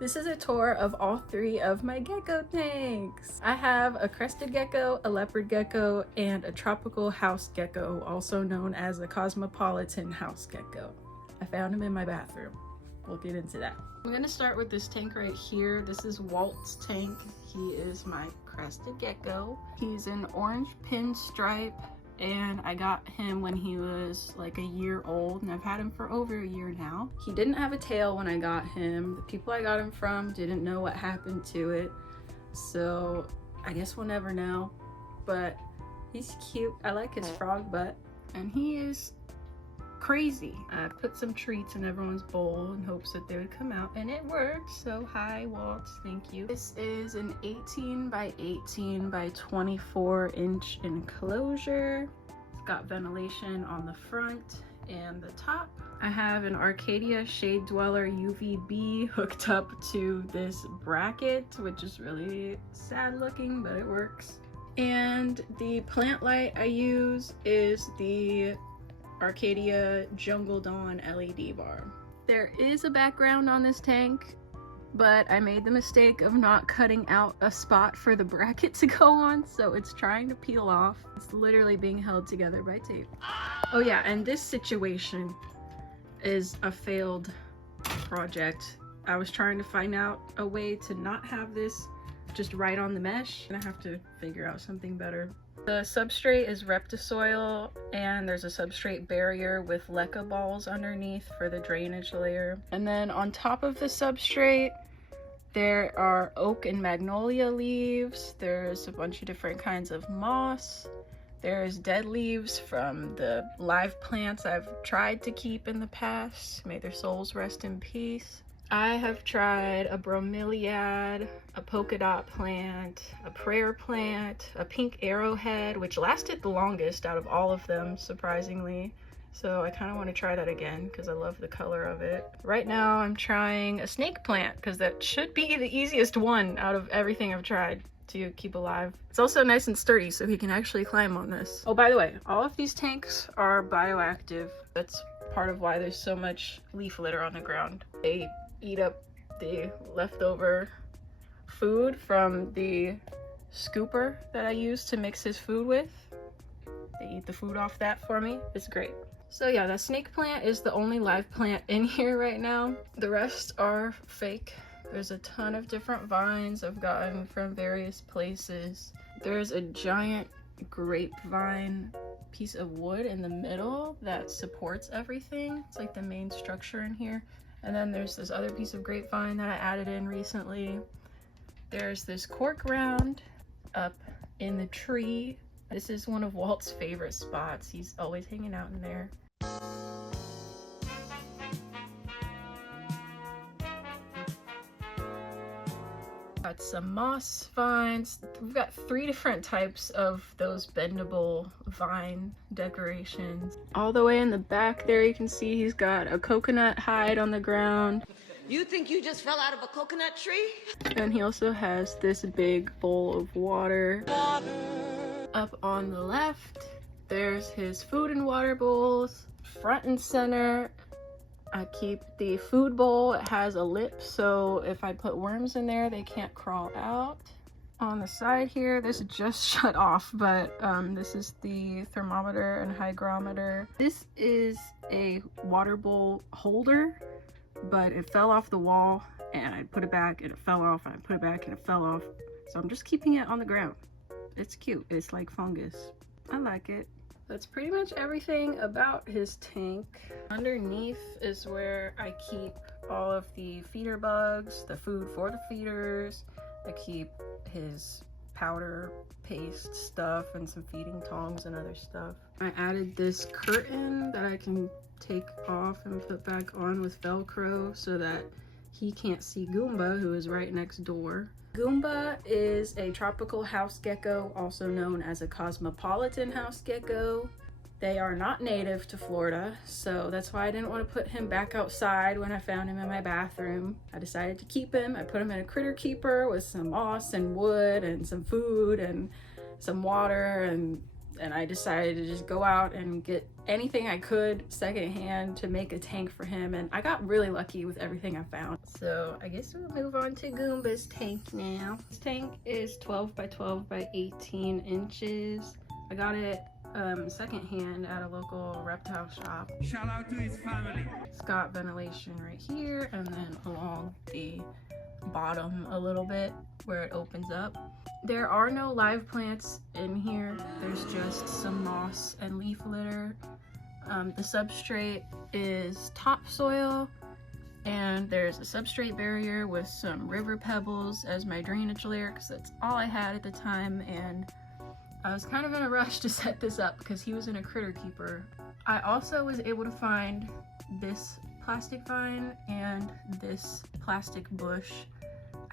This is a tour of all 3 of my gecko tanks. I have a crested gecko, a leopard gecko, and a tropical house gecko, also known as a cosmopolitan house gecko. I found him in my bathroom. We'll get into that. I'm gonna start with this tank right here. This is Walt's tank. He is my crested gecko. He's an orange pinstripe, and I got him when he was like a year old, and I've had him for over a year now. He didn't have a tail when I got him. The people I got him from didn't know what happened to it, so I guess we'll never know. But he's cute. I like his frog butt, and he is crazy. I put some treats in everyone's bowl in hopes that they would come out, and it worked. So hi Walt, thank you. This is an 18 by 18 by 24 inch enclosure. It's got ventilation on the front and the top. I have an Arcadia Shade Dweller UVB hooked up to this bracket, which is really sad looking, but it works. And the plant light I use is the Arcadia Jungle Dawn LED bar. There is a background on this tank, but I made the mistake of not cutting out a spot for the bracket to go on, so it's trying to peel off. It's literally being held together by tape. Oh yeah, and this situation is a failed project. I was trying to find out a way to not have this just right on the mesh, and I have to figure out something better. The substrate is Reptisoil, and there's a substrate barrier with leca balls underneath for the drainage layer. And then on top of the substrate, there are oak and magnolia leaves. There's a bunch of different kinds of moss. There's dead leaves from the live plants I've tried to keep in the past. May their souls rest in peace. I have tried a bromeliad, a polka dot plant, a prayer plant, a pink arrowhead, which lasted the longest out of all of them, surprisingly. So I kind of want to try that again because I love the color of it. Right now I'm trying a snake plant because that should be the easiest one out of everything I've tried to keep alive. It's also nice and sturdy, so he can actually climb on this. Oh, by the way, all of these tanks are bioactive. That's part of why there's so much leaf litter on the ground. They eat up the leftover food from the scooper that I use to mix his food with. They eat the food off that for me. It's great. So yeah, that snake plant is the only live plant in here right now. The rest are fake. There's a ton of different vines I've gotten from various places. There's a giant grapevine piece of wood in the middle that supports everything. It's like the main structure in here. And then there's this other piece of grapevine that I added in recently. There's this cork round up in the tree. This is one of Walt's favorite spots. He's always hanging out in there. Got some moss vines. We've got 3 different types of those bendable vine decorations. All the way in the back there, you can see he's got a coconut hide on the ground. You think you just fell out of a coconut tree? And he also has this big bowl of water. Up on the left, there's his food and water bowls. Front and center, I keep the food bowl. It has a lip, so if I put worms in there, they can't crawl out. On the side here, this just shut off, but this is the thermometer and hygrometer. This is a water bowl holder, but it fell off the wall, and I put it back, and it fell off, and I put it back, and it fell off. So I'm just keeping it on the ground. It's cute. It's like fungus. I like it. That's pretty much everything about his tank. Underneath is where I keep all of the feeder bugs, the food for the feeders. I keep his powder paste stuff and some feeding tongs and other stuff. I added this curtain that I can take off and put back on with Velcro so that he can't see Goomba, who is right next door. Goomba is a tropical house gecko, also known as a cosmopolitan house gecko. They are not native to Florida, so that's why I didn't want to put him back outside when I found him in my bathroom. I decided to keep him. I put him in a critter keeper with some moss and wood and some food and some water and and I decided to just go out and get anything I could secondhand to make a tank for him, and I got really lucky with everything I found. So I guess we'll move on to Goomba's tank now. This tank is 12 by 12 by 18 inches. I got it secondhand at a local reptile shop. Shout out to his family. It's got ventilation right here and then along the bottom a little bit where it opens up. There are no live plants in here. There's just some moss and leaf litter. The substrate is topsoil, and there's a substrate barrier with some river pebbles as my drainage layer because that's all I had at the time, and I was kind of in a rush to set this up because he was in a critter keeper. I also was able to find this plastic vine and this plastic bush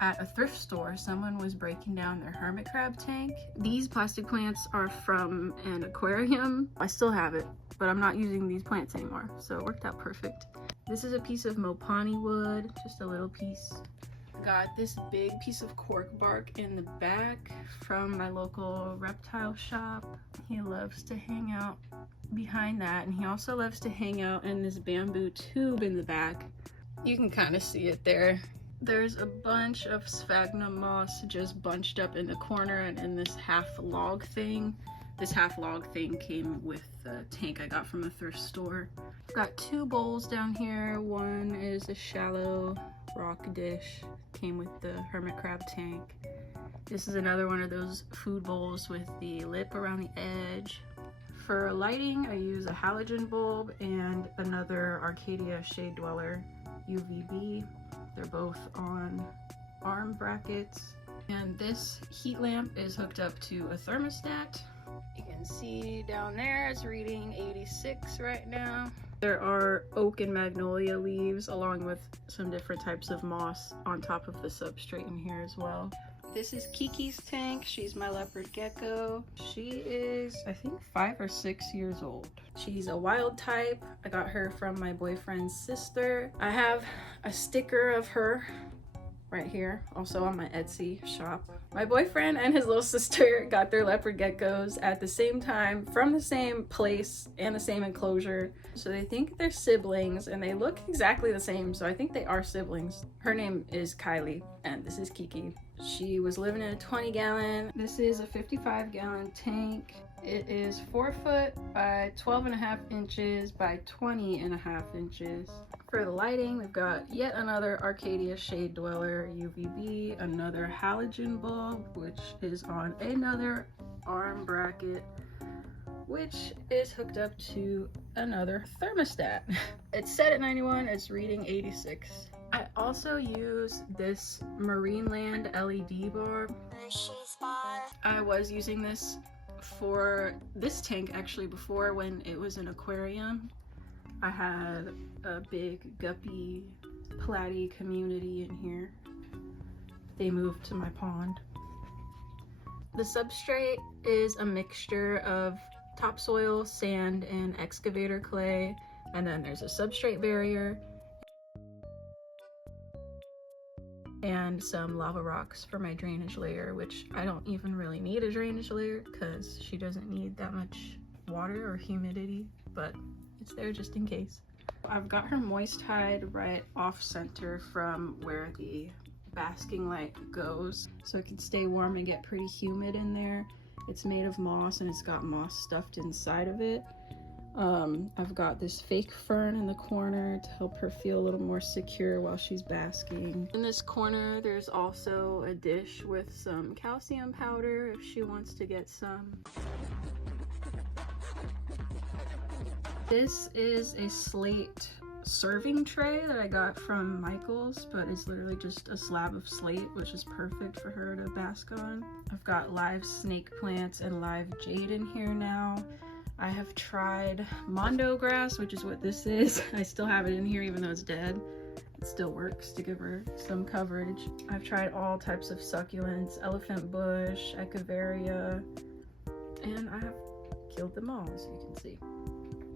at a thrift store. Someone was breaking down their hermit crab tank. These plastic plants are from an aquarium. I still have it, but I'm not using these plants anymore, so it worked out perfect. This is a piece of mopani wood, just a little piece. Got this big piece of cork bark in the back from my local reptile shop. He loves to hang out behind that, and he also loves to hang out in this bamboo tube in the back. You can kind of see it there. There's a bunch of sphagnum moss just bunched up in the corner and in this half log thing. This half log thing came with the tank I got from the thrift store. I've got two bowls down here. One is a shallow rock dish, came with the hermit crab tank. This is another one of those food bowls with the lip around the edge. For lighting, I use a halogen bulb and another Arcadia Shade Dweller UVB. They're both on arm brackets. And this heat lamp is hooked up to a thermostat. You can see down there it's reading 86 right now. There are oak and magnolia leaves along with some different types of moss on top of the substrate in here as well. This is Kiki's tank. She's my leopard gecko. She is, I think, 5 or 6 years old. She's a wild type. I got her from my boyfriend's sister. I have a sticker of her right here, also on my Etsy shop. My boyfriend and his little sister got their leopard geckos at the same time from the same place and the same enclosure. So they think they're siblings and they look exactly the same, so I think they are siblings. Her name is Kylie and this is Kiki. She was living in a 20-gallon. This is a 55-gallon tank. It is 4 foot by 12.5 inches by 20.5 inches. For the lighting, we've got yet another Arcadia Shade Dweller UVB, another halogen bulb, which is on another arm bracket, which is hooked up to another thermostat. It's set at 91, it's reading 86. I also use this Marineland LED bulb. I was using this for this tank actually before when it was an aquarium. I had a big guppy platy community in here. They moved to my pond. The substrate is a mixture of topsoil, sand, and excavator clay, and then there's a substrate barrier and some lava rocks for my drainage layer, which I don't even really need a drainage layer because she doesn't need that much water or humidity, but it's there just in case. I've got her moist hide right off center from where the basking light goes so it can stay warm and get pretty humid in there. It's made of moss and it's got moss stuffed inside of it. I've got this fake fern in the corner to help her feel a little more secure while she's basking. In this corner, there's also a dish with some calcium powder if she wants to get some. This is a slate serving tray that I got from Michael's, but it's literally just a slab of slate, which is perfect for her to bask on. I've got live snake plants and live jade in here now. I have tried mondo grass, which is what this is. I still have it in here even though it's dead. It still works to give her some coverage. I've tried all types of succulents, elephant bush, echeveria, and I have killed them all, as you can see.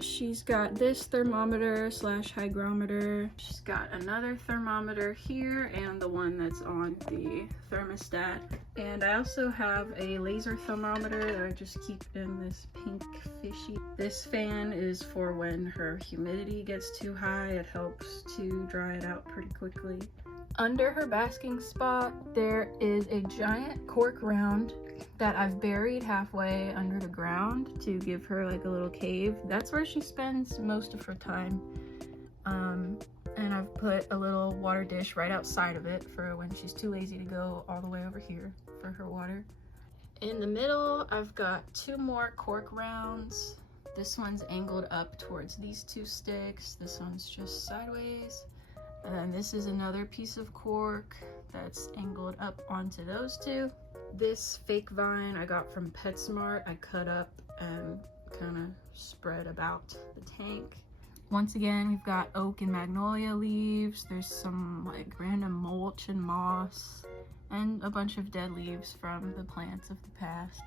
She's got this thermometer slash hygrometer. She's got another thermometer here and the one that's on the thermostat. And I also have a laser thermometer that I just keep in this pink fishy. This fan is for when her humidity gets too high. It helps to dry it out pretty quickly. Under her basking spot, there is a giant cork round that I've buried halfway under the ground to give her like a little cave. That's where she spends most of her time. And I've put a little water dish right outside of it for when she's too lazy to go all the way over here for her water. In the middle, I've got two more cork rounds. This one's angled up towards these two sticks. This one's just sideways. And then this is another piece of cork that's angled up onto those two. This fake vine I got from PetSmart. I cut up and kind of spread about the tank. Once again, we've got oak and magnolia leaves. There's some like random mulch and moss and a bunch of dead leaves from the plants of the past.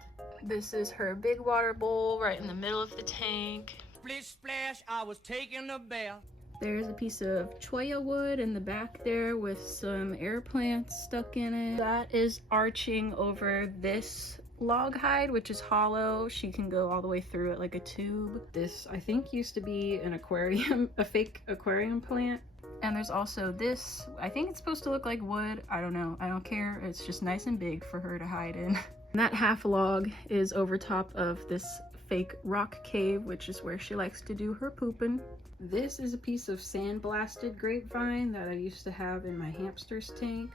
This is her big water bowl right in the middle of the tank. Splish splash, I was taking a bath. There's a piece of cholla wood in the back there with some air plants stuck in it. That is arching over this log hide, which is hollow. She can go all the way through it like a tube. This, I think, used to be an aquarium, a fake aquarium plant. And there's also this, I think it's supposed to look like wood. I don't know, I don't care. It's just nice and big for her to hide in. And that half log is over top of this fake rock cave, which is where she likes to do her pooping. This is a piece of sandblasted grapevine that I used to have in my hamster's tank.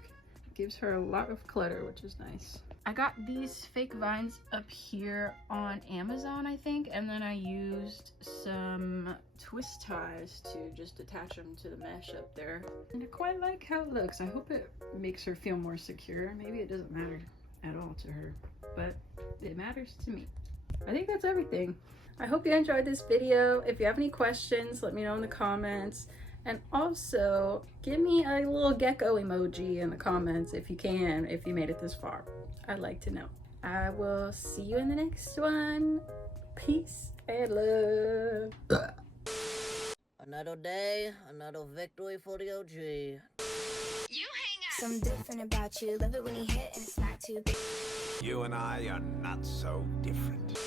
It gives her a lot of clutter, which is nice. I got these fake vines up here on Amazon, I think, and then I used some twist ties to just attach them to the mesh up there. And I quite like how it looks. I hope it makes her feel more secure. Maybe it doesn't matter at all to her, but it matters to me. I think that's everything. I hope you enjoyed this video. If you have any questions, let me know in the comments. And also, give me a little gecko emoji in the comments if you can, if you made it this far. I'd like to know. I will see you in the next one. Peace and love. Another day, another victory for the OG. You hang up. Something different about you. Love it when you hit and it's not too big. You and I are not so different.